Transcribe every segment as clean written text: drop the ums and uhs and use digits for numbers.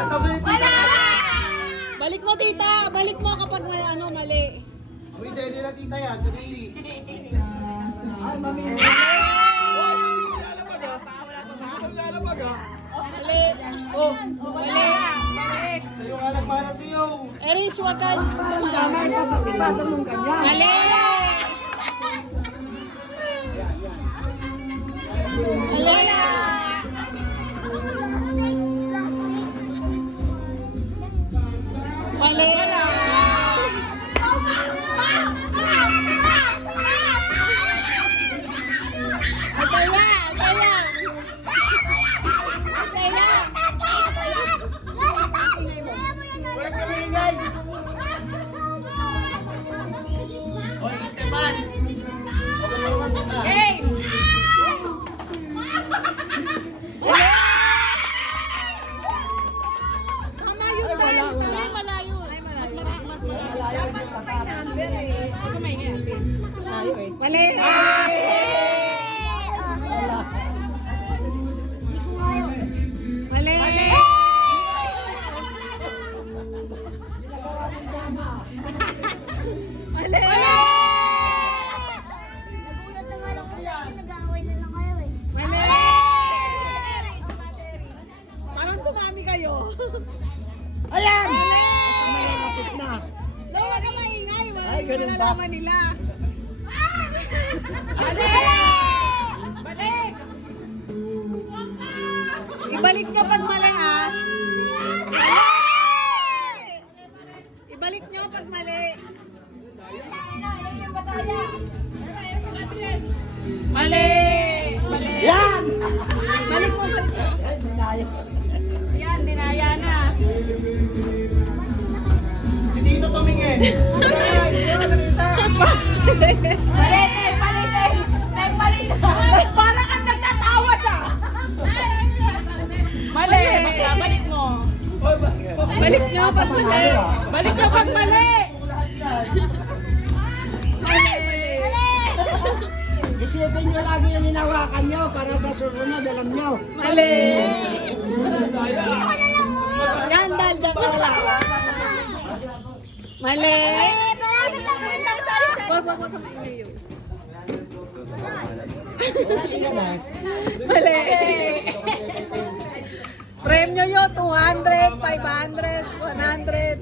Wala! Balik mo, tita. Balik mo kapag may ano, mali. Uy, hindi na tita yan. Kadiri. Ay, mami. Mali. Oh, Mali. sa'yo nga nagmana sa'yo. Erich, huwag ka. Damay pa sa ibato mong ganyan. Mali. Mali. Mali. Antay na, antay na. Antay na. Walang kamingay. Hoy, Esteban. Pagkatawan kita. Game! Tama yun, Dan. Ay, malayo. Mas malayo. Mali. Mali. Mali. Nagulat na nga lang sila. Nag-aaway na lang kayo eh. Mali. Parang tumami kayo. Ayan! Mali. Malapit na. Daw, wag ka maingay. Ay, ganun ba? Malalaman nila. Mali. Balik. Ibalik nyo pag mali, ah. Mali. Ibalik nyo pag mali. Mali. Mali. Yan! Balik mo, balik mo. Ay, dinaya. Yan, dinaya na. Si Tito tumingin. Ay, tita. Palitin, palitin. Mali na. Parang kang nagtatawas, ah. Mali. Balik mo. Balik nyo pag mali. Balik nyo pag mali. Mali. Isipin nyo lagi yung hinawakan nyo para sa susunod, alam nyo. Mali. Yan, dahil dyan ka lang. Mali. Wag ka maingay yun. Mali. Premyo nyo, 200, 500, 100.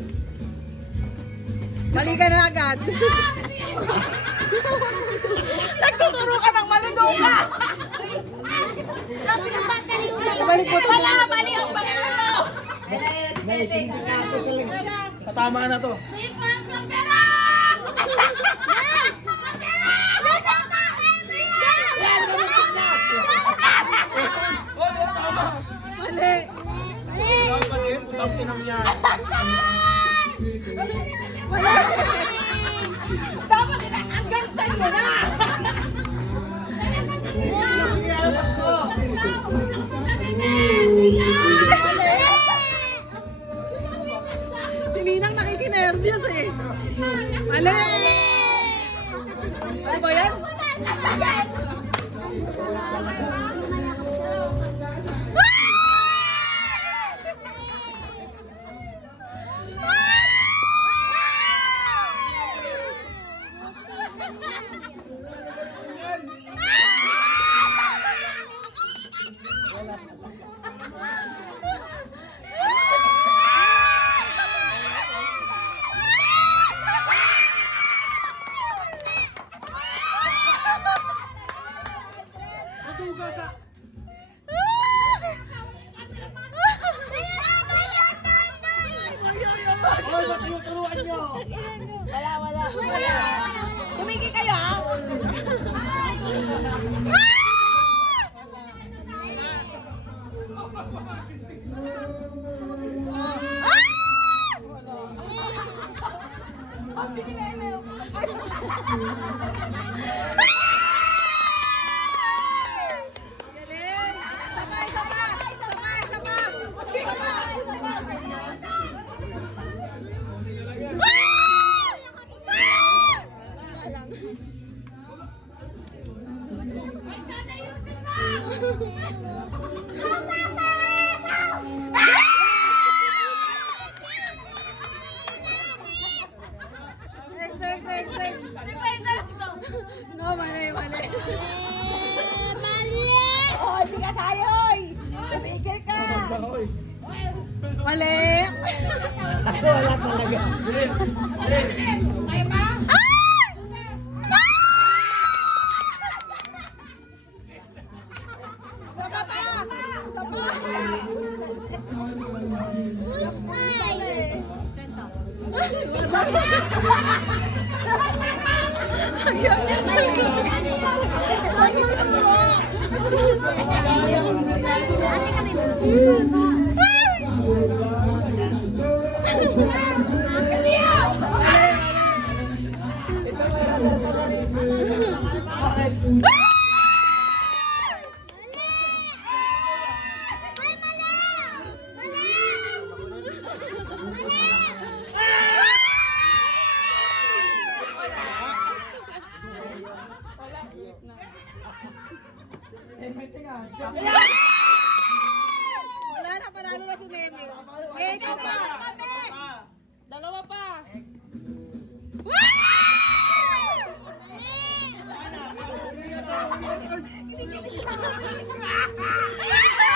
Mali ka na agad. Nagtuturo ka ng maligaw ka. Balik mo to. Wala, mali ang pangalan mo. May sindikato talaga. Katama na to. Mali. Kapatid, putang tinang yan. Mali. Dapat inaanggantan mo na. Si Ninang nakikinervyos eh. Mali. Ano ba yan? Hoy, ba't tinuturuan nyo? Wala. Tumigil kayo, ha? Galing! Kaya pa? Sapat tayo! Sapat! Ate kami mo. Ito meron na pala rin. Bakit? Eh, may tinga. Wala na, panalo na si Meme. Eh, ikaw pa! Dalawa pa! Mali!